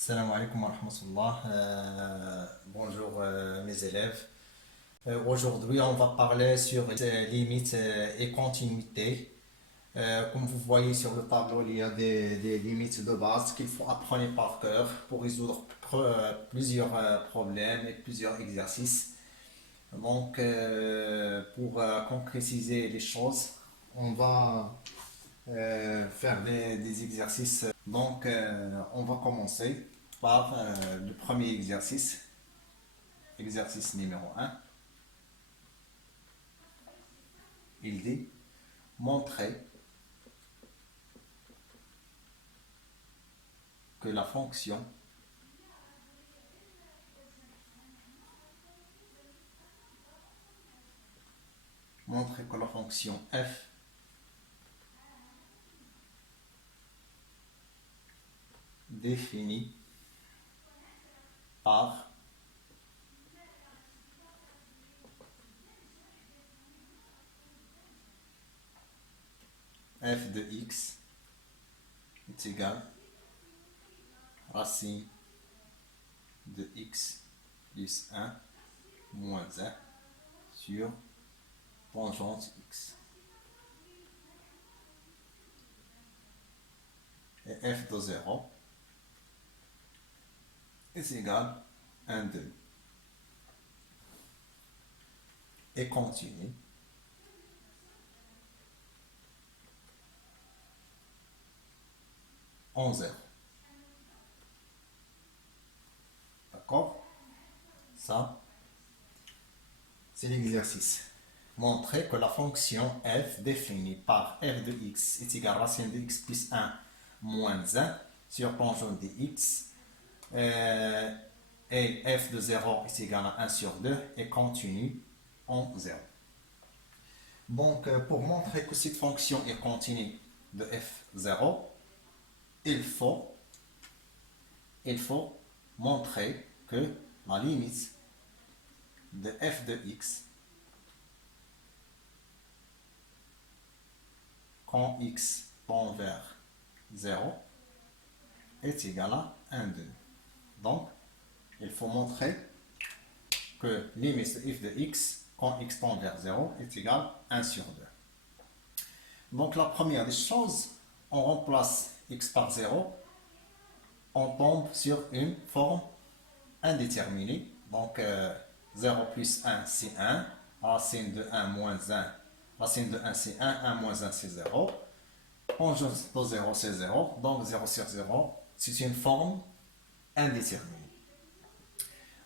Salam alaikum wa rahmatullah. Bonjour mes élèves. Aujourd'hui, on va parler sur les limites et continuité. Comme vous voyez sur le tableau, il y a des limites de base qu'il faut apprendre par cœur pour résoudre plusieurs problèmes et plusieurs exercices. Donc, pour concrétiser les choses, on va faire des exercices. Donc, on va commencer par le premier exercice, exercice numéro un. Il dit montrer que la fonction f définie par f de x est égal racine de x plus 1 moins 1 sur tangente x. Et f de 0 est égal à 1, 2. Et continue. En 0. D'accord? Ça, c'est l'exercice. Montrer que la fonction f définie par f de x est égale à racine de x plus 1 moins 1 sur tangente de x et f de 0 est égal à 1 sur 2 et continue en 0. Donc, pour montrer que cette fonction est continue de f0, il faut montrer que la limite de f de x quand x tend vers 0 est égal à 1, 2. Donc, il faut montrer que limite de f de x quand x tend vers 0 est égal à 1 sur 2. Donc, la première des choses, on remplace x par 0, on tombe sur une forme indéterminée. Donc, 0 plus 1, c'est 1. Racine de 1 moins 1. Racine de 1, c'est 1. 1 moins 1, c'est 0. Tangente de 0, c'est 0. Donc, 0 sur 0, c'est une forme indéterminée.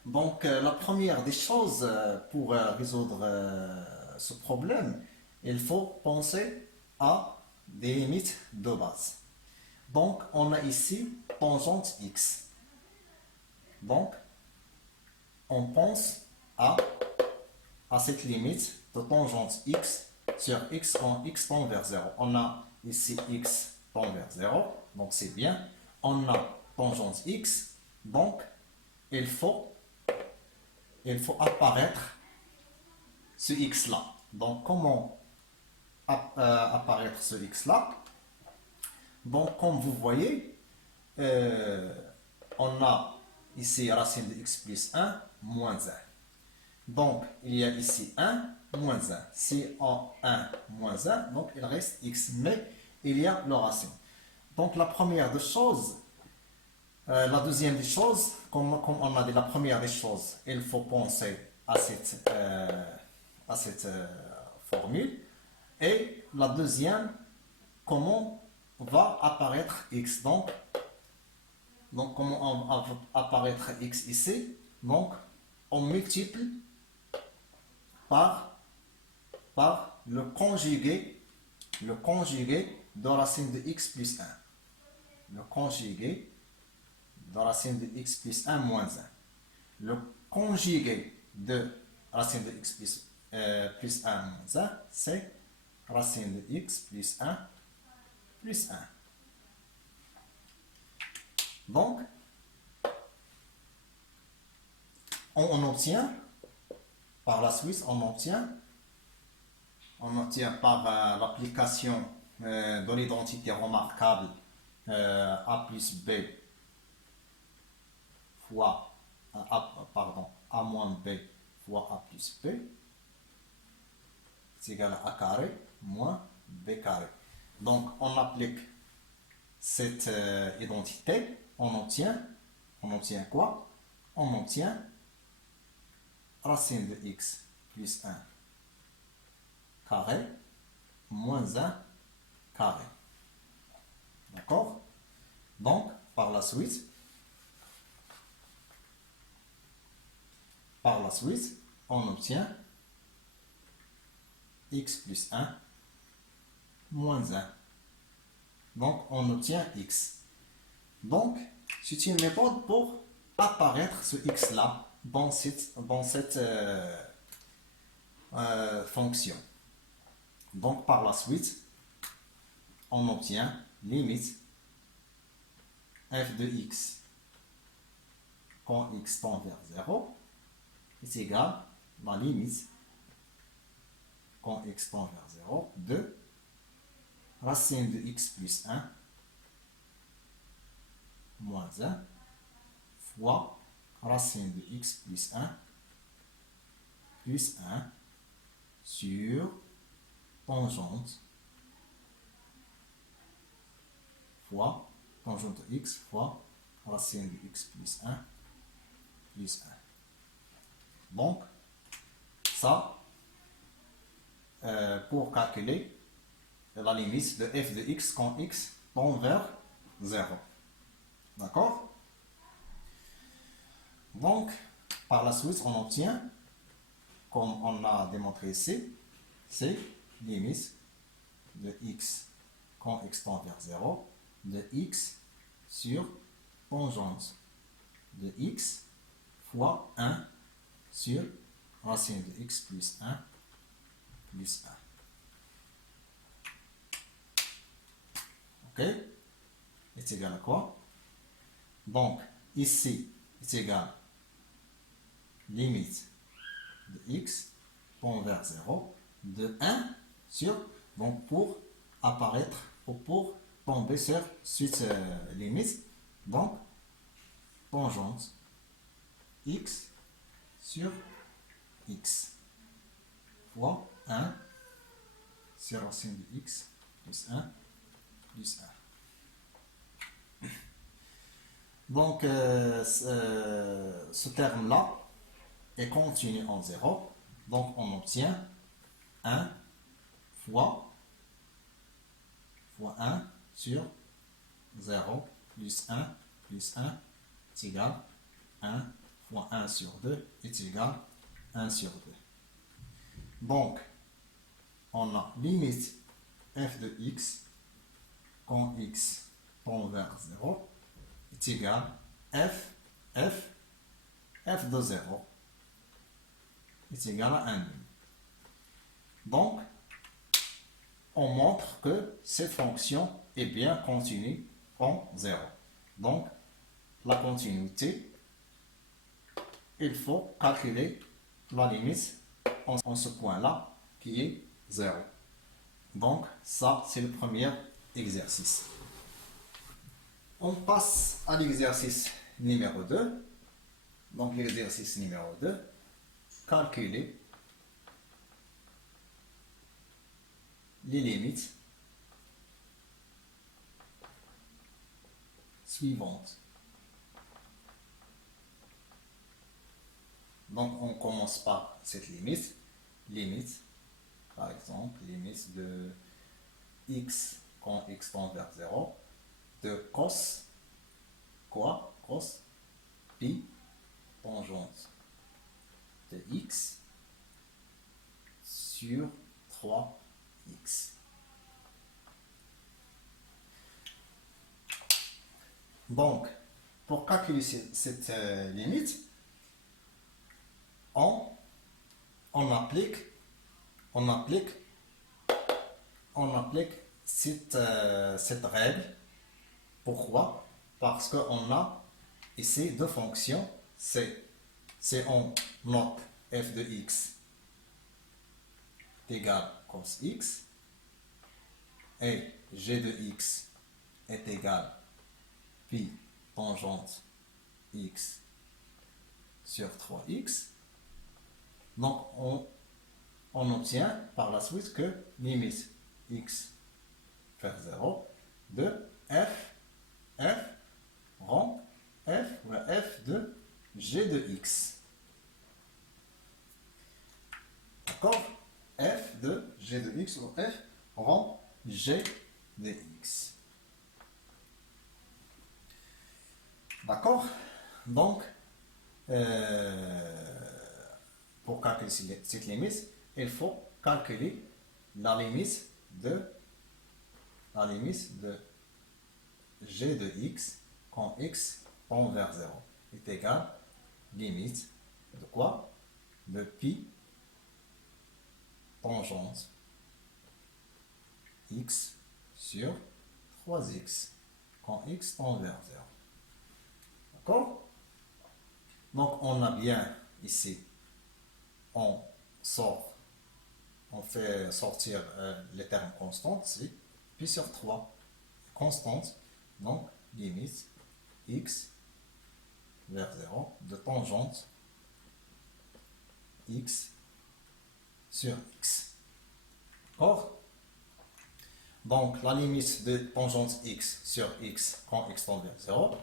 Donc, la première des choses pour résoudre ce problème, il faut penser à des limites de base. Donc, on a ici tangente x. Donc, on pense à cette limite de tangente x sur x quand x tend vers 0. On a ici x tend vers 0, donc c'est bien. On a tangente x, donc il faut apparaître ce x là. Donc comment apparaître ce x là? Donc comme vous voyez, on a ici racine de x plus 1 moins 1. Donc il y a ici 1 moins 1. Si on 1 moins 1, donc il reste x, mais il y a le racine. Donc la première des choses, la deuxième des choses, comme on a dit la première des choses, il faut penser à cette formule. Et la deuxième, comment va apparaître x. Donc comment va apparaître x ici? Donc, on multiplie par le conjugué de racine de x plus 1. Le conjugué de racine de x plus 1 moins 1. Le conjugué de racine de x plus 1 moins 1, c'est racine de x plus 1 plus 1. Donc, on obtient, par la suite, on obtient par l'application de l'identité remarquable a plus b fois A moins B fois A plus B, c'est égal à A carré moins B carré. Donc, on applique cette identité, on obtient quoi? On obtient racine de x plus 1 carré moins 1 carré. D'accord? Donc, par la suite, on obtient x plus 1 moins 1. Donc, on obtient x. Donc, c'est une méthode pour apparaître ce x-là dans cette fonction. Donc, par la suite, on obtient limite f de x quand x tend vers 0 est égal à la limite quand x tend vers 0 de racine de x plus 1 moins 1 fois racine de x plus 1 sur tangente fois tangente de x fois racine de x plus 1 plus 1. Donc, ça, pour calculer la limite de f de x quand x tend vers 0. D'accord? Donc, par la suite, on obtient, comme on a démontré ici, c'est limite de x quand x tend vers 0 de x sur tangente de x fois 1 sur racine de x plus 1 plus 1. Ok? Est égal à quoi? Donc, ici, est égal à limite de x tend vers 0 de 1 sur, donc pour apparaître ou pour tomber sur cette limite, donc tangente x sur x fois 1 sur racine de x plus 1 plus 1. Donc, ce terme-là est continu en 0. Donc, on obtient 1 fois 1 sur 0 plus 1 est égal à 1 fois 1 sur 2 est égal à 1 sur 2. Donc, on a limite f de x quand x tend vers 0 est égal à f de 0 est égal à 1. Donc, on montre que cette fonction est bien continue en 0. Donc, la continuité, il faut calculer la limite en ce point-là qui est 0. Donc, ça, c'est le premier exercice. On passe à l'exercice numéro 2. Donc, l'exercice numéro 2, calculer les limites suivantes. Donc, on commence par cette limite. Limite, par exemple, limite de x quand x tend vers 0 de cos, quoi? Cos pi tangente de x sur 3x. Donc, pour calculer cette limite, on applique cette règle. Pourquoi? Parce qu'on a ici deux fonctions. C'est on note f de x est égal à cos x et g de x est égal à pi tangente x sur 3x. Donc, on obtient par la suite que limite x vers 0 de f rond f de g de x. D'accord? F de g de x ou f rond g de x. D'accord? Donc, pour calculer cette limite, il faut calculer la limite de g de x quand x tend vers 0 est égal limite de quoi? De pi tangente x sur 3x quand x tend vers 0. D'accord? Donc on a bien ici, on fait sortir les termes constants, c'est pi sur 3 constante, donc limite x vers 0 de tangente x sur x. D'accord? Donc la limite de tangente x sur x quand x tend vers 0,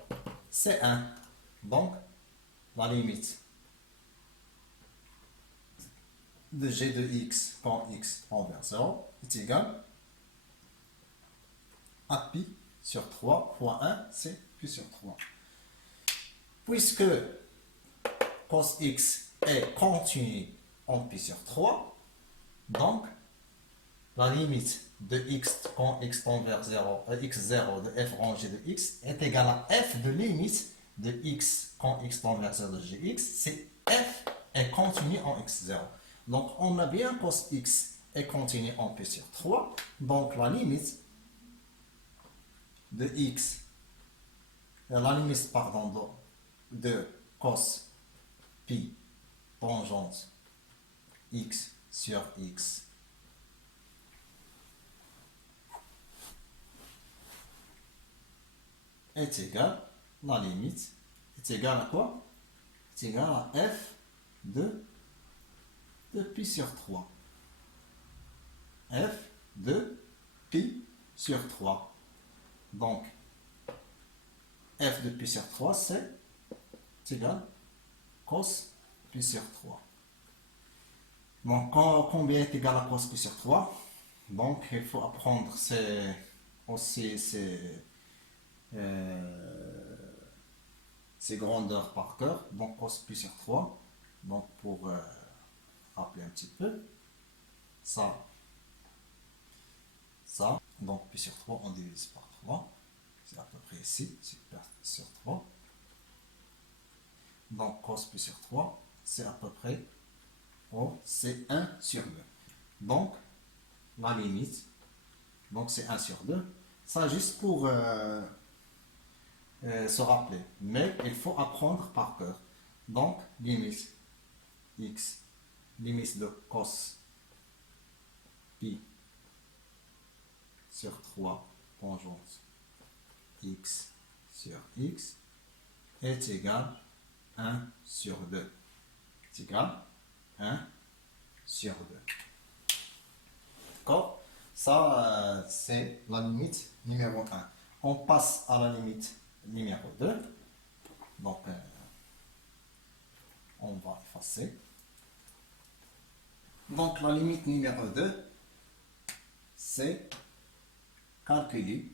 c'est 1. Donc la limite de g de x quand x tend vers 0 est égale à pi sur 3 fois 1, c'est pi sur 3. Puisque cos x est continu en pi sur 3, donc la limite de x quand x tend vers 0, x0 de f rangé de x est égale à f de limite de x quand x tend vers 0 de gx, c'est f est continu en x0. Donc on a bien cos x est continu en pi sur 3, donc la limite de x, la limite pardon, de cos pi tangente x sur x est égal, la limite est égale à quoi? Est égale à f de pi sur 3. F de pi sur 3. Donc, f de pi sur 3, c'est égal cos pi sur 3. Donc, combien est égal à cos pi sur 3? Donc, il faut apprendre ces grandeurs par cœur. Donc, cos pi sur 3. Donc, pour rappeler un petit peu, ça. Donc, pi sur 3, on divise par 3. C'est à peu près ici, c'est pi sur 3. Donc, cos pi sur 3, c'est à peu près, c'est 1 sur 2. Donc, la limite, donc c'est 1 sur 2. Ça, juste pour se rappeler. Mais il faut apprendre par cœur. Donc, limite x, limite de cos pi sur 3 tangente x sur x est égal 1 sur 2. C'est égal 1 sur 2. D'accord? Ça, c'est la limite numéro 1. On passe à la limite numéro 2. Donc, on va effacer. Donc, la limite numéro 2, c'est calculer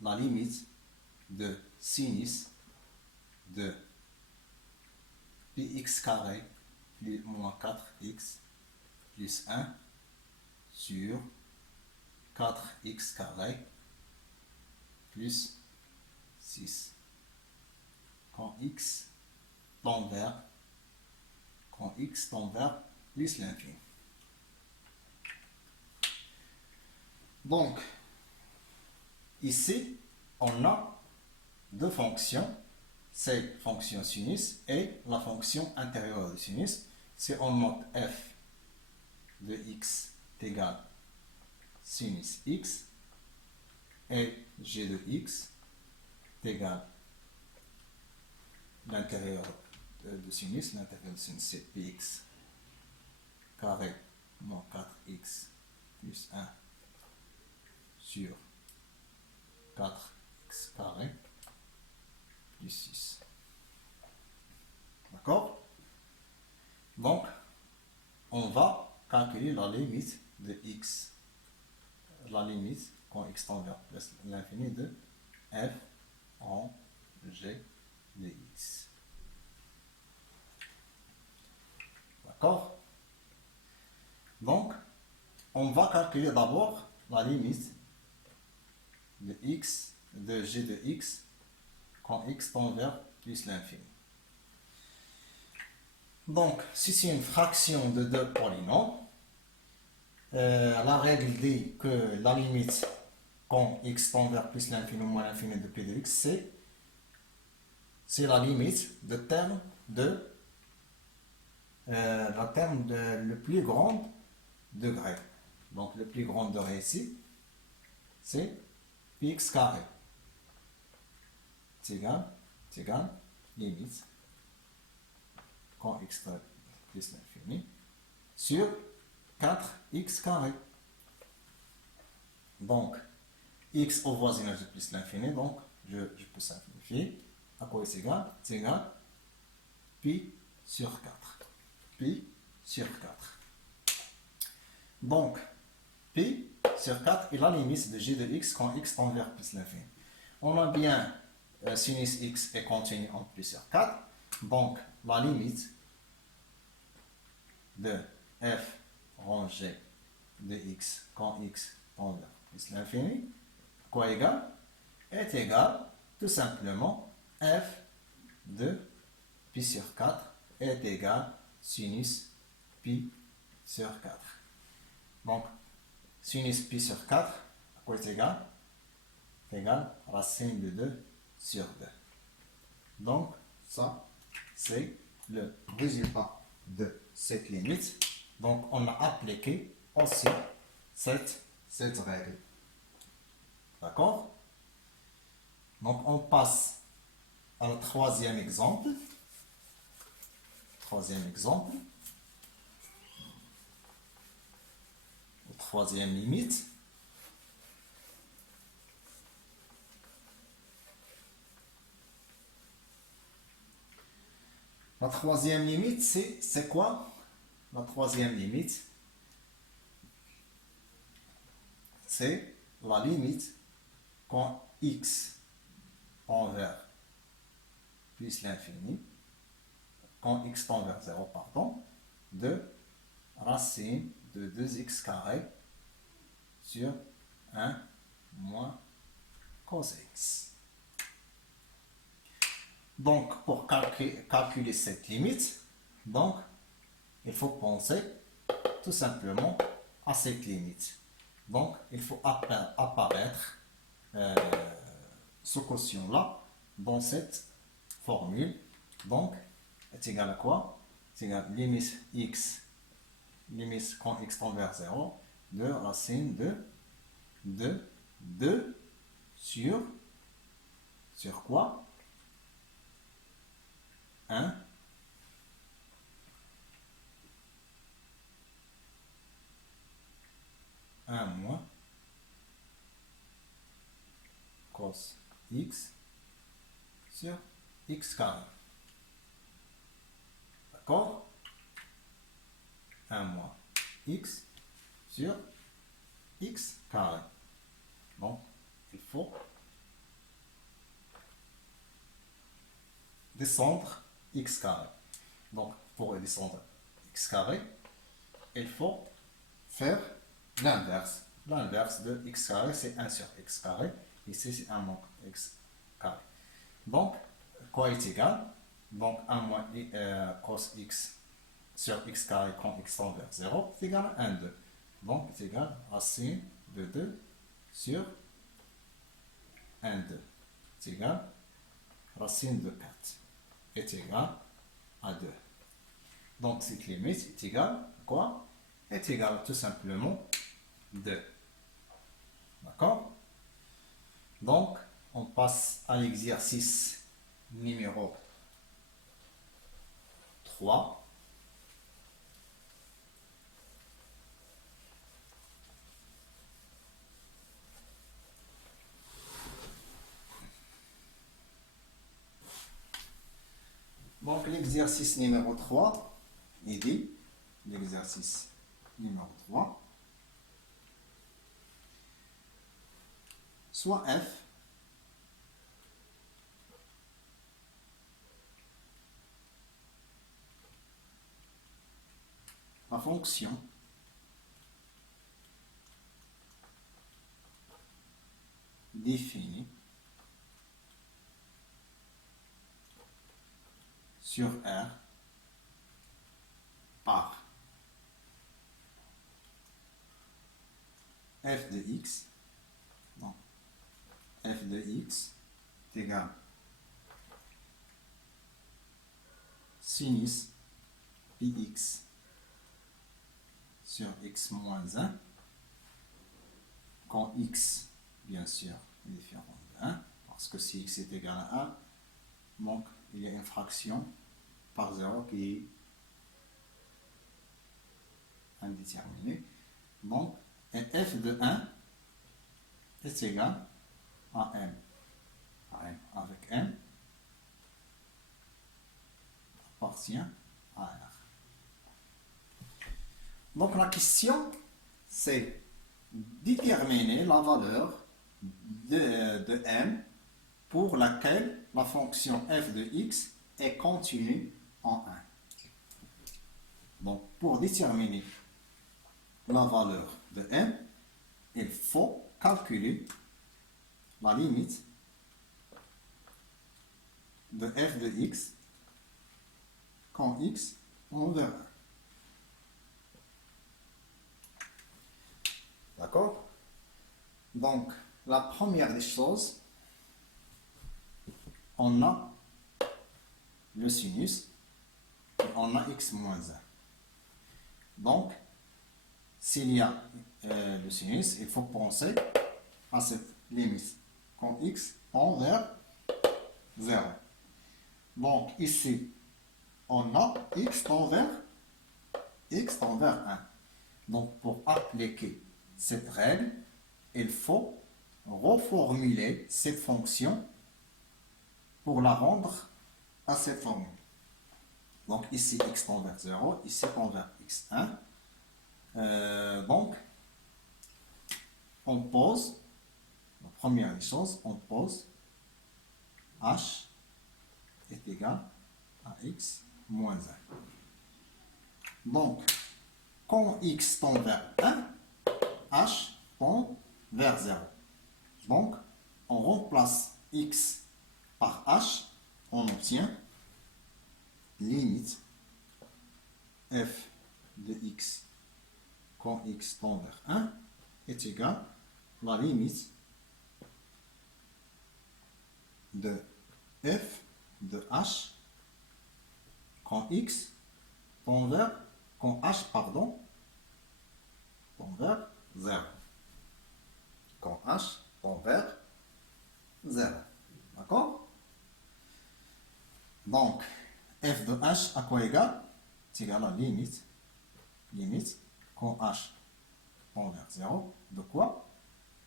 la limite de sinus de px carré plus moins 4x plus 1 sur 4x carré plus 6 quand x tend vers plus l'infini. Donc, ici, on a deux fonctions, c'est fonction sinus et la fonction intérieure de sinus. Si on note f de x est égal sinus x et g de x est égal l'intérieur de sinus. L'intérieur de sinus, c'est px carré moins 4x plus 1 sur 4x carré plus 6. D'accord? Donc, on va calculer la limite de x. La limite, quand x tend vers l'infini, de f en g de x. D'accord? Donc, on va calculer d'abord la limite de x, de g de x, quand x tend vers plus l'infini. Donc, si c'est une fraction de deux polynômes, la règle dit que la limite quand x tend vers plus l'infini ou moins l'infini de p de x, c'est la limite de terme de le plus grand degré. Donc le plus grand degré ici, c'est px carré. C'est égal limite quand x tend vers plus l'infini sur 4x carré. Donc, x au voisinage de plus l'infini, donc je peux simplifier. À quoi c'est égal? C'est égal pi sur 4. Pi sur 4. Donc, pi sur 4 est la limite de g de x quand x tend vers plus l'infini. On a bien sinus x est contenu en pi sur 4. Donc, la limite de f rangé de x quand x tend vers plus l'infini, quoi égal? Est égal tout simplement f de pi sur 4 est égal sinus pi sur 4. Donc, sinus pi sur 4, à quoi est égal? C'est égal racine de 2 sur 2. Donc, ça, c'est le résultat de cette limite. Donc, on a appliqué aussi cette règle. D'accord? Donc, on passe au troisième exemple. Troisième limite. La troisième limite, c'est quoi? La troisième limite, c'est la limite quand x tend vers plus l'infini, quand x tend vers 0, pardon, de racine de 2x carré sur 1 moins cos x. Donc, pour calculer cette limite, donc, il faut penser tout simplement à cette limite. Donc, il faut apparaître ce quotient-là dans cette formule. Donc, est égal à quoi? C'est égal à limite x, limite quand x tend vers 0, de racine de 2 sur quoi? 1 moins cos x sur x carré. D'accord? 1 moins x sur x carré. Donc, il faut descendre x carré. Donc, pour descendre x carré, il faut faire l'inverse. L'inverse de x carré, c'est 1 sur x carré. Ici, c'est 1 moins x carré. Donc, quoi est égal? Donc, 1 moins cos x sur x carré quand x tend vers 0, c'est égal à 1, 2. Donc, c'est égal à racine de 2 sur 1, 2. C'est égal à racine de 4 est égal à 2. Donc, cette limite est égale à quoi? Est égale tout simplement 2. D'accord? Donc, on passe à l'exercice numéro 3. Donc l'exercice numéro 3, il dit, l'exercice numéro 3, soit f la fonction définie sur R par f de x, donc f de x est égal sinus px sur x moins 1, quand x, bien sûr, est différent de 1, parce que si x est égal à 1, donc il y a une fraction par 0 qui est indéterminée. Donc, f de 1 est égal à m. Avec m appartient à R. Donc la question, c'est déterminer la valeur de m pour laquelle la fonction f de x est continue en 1. Donc pour déterminer la valeur de m, il faut calculer la limite de f de x quand x tend vers 1. D'accord? Donc, la première des choses, on a le sinus et on a x moins 1. Donc, s'il y a le sinus, il faut penser à cette limite quand x tend vers 0. Donc, ici, on a x tend vers 1. Donc, pour appliquer cette règle, il faut reformuler cette fonction pour la rendre à cette formule. Donc, ici, x tend vers 0, ici tend vers x1. Donc, on pose, la première des choses, on pose h est égal à x moins 1. Donc, quand x tend vers 1, h tend vers 0. Donc, on remplace x par h, on obtient limite f de x quand x tend vers 1 est égal à la limite de f de h quand x tend vers, quand h, pardon, tend vers 0. Quand h tend vers 0. D'accord? Donc, f de h à quoi égal? C'est égal à la limite quand h tend vers 0, de quoi?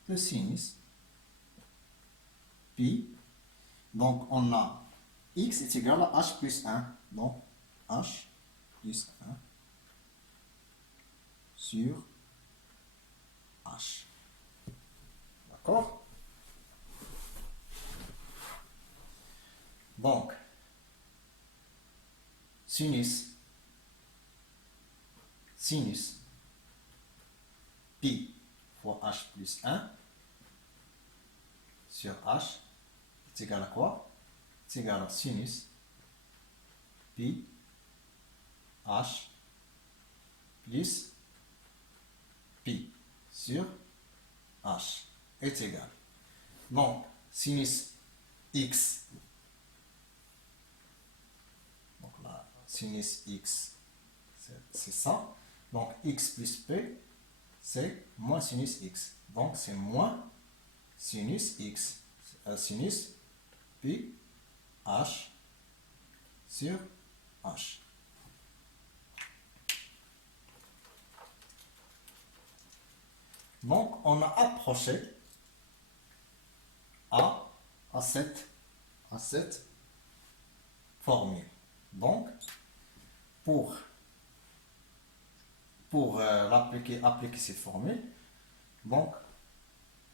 De sinus pi. Donc, on a x est égal à h plus 1. Donc, h plus 1 sur h. D'accord? Donc, sinus pi fois h plus 1 sur h est égal à quoi? C'est égal à sinus pi h plus pi sur h est égal. Donc, sinus x, donc là, sinus x, c'est ça. Donc, x plus p, c'est moins sinus x. Donc, c'est moins sinus x, sinus pi h sur h. Donc, on a approché à cette formule. Donc, pour appliquer cette formule, donc,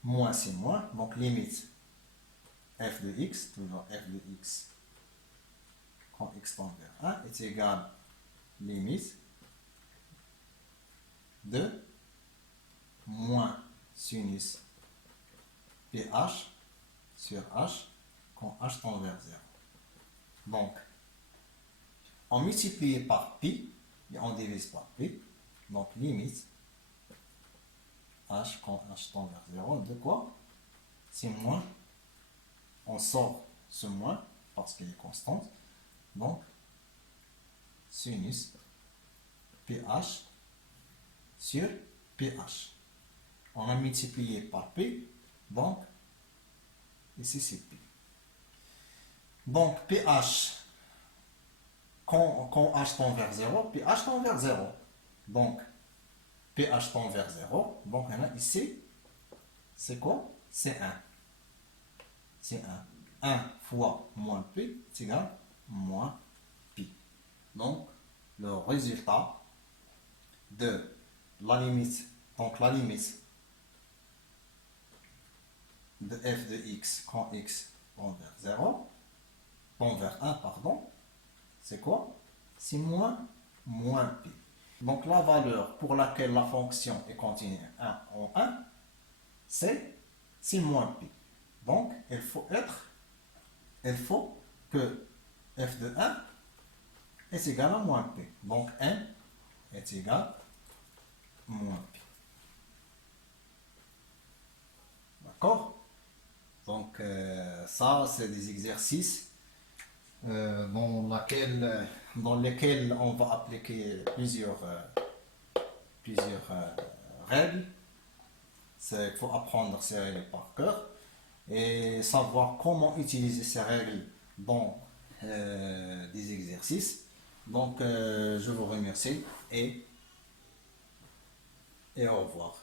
moins c'est moins, donc limite f de x, toujours f de x quand x tend vers 1 est égal limite de moins sinus ph sur h quand h tend vers 0. Donc, on multiplie par pi et on divise par pi. Donc, limite h quand h tend vers 0 de quoi? C'est moins. On sort ce moins parce qu'il est constante. Donc, sinus ph sur ph. On a multiplié par p, donc ici c'est p. Donc ph, quand h tend vers 0, ph tend vers 0. Donc ph tend vers 0. Donc ici, c'est quoi? C'est 1. C'est 1. 1 fois moins p est égal à moins pi. Donc le résultat de la limite, donc la limite de f de x quand x tend vers 0, tend vers 1, pardon, c'est quoi? C'est moins pi. Donc la valeur pour laquelle la fonction est continue 1 en 1, c'est moins pi. Donc il faut que f de 1 est égal à moins pi. Donc n est égal à moins pi. D'accord? Donc ça, c'est des exercices dans lesquels on va appliquer plusieurs règles. Il faut apprendre ces règles par cœur et savoir comment utiliser ces règles dans des exercices. Donc je vous remercie et au revoir.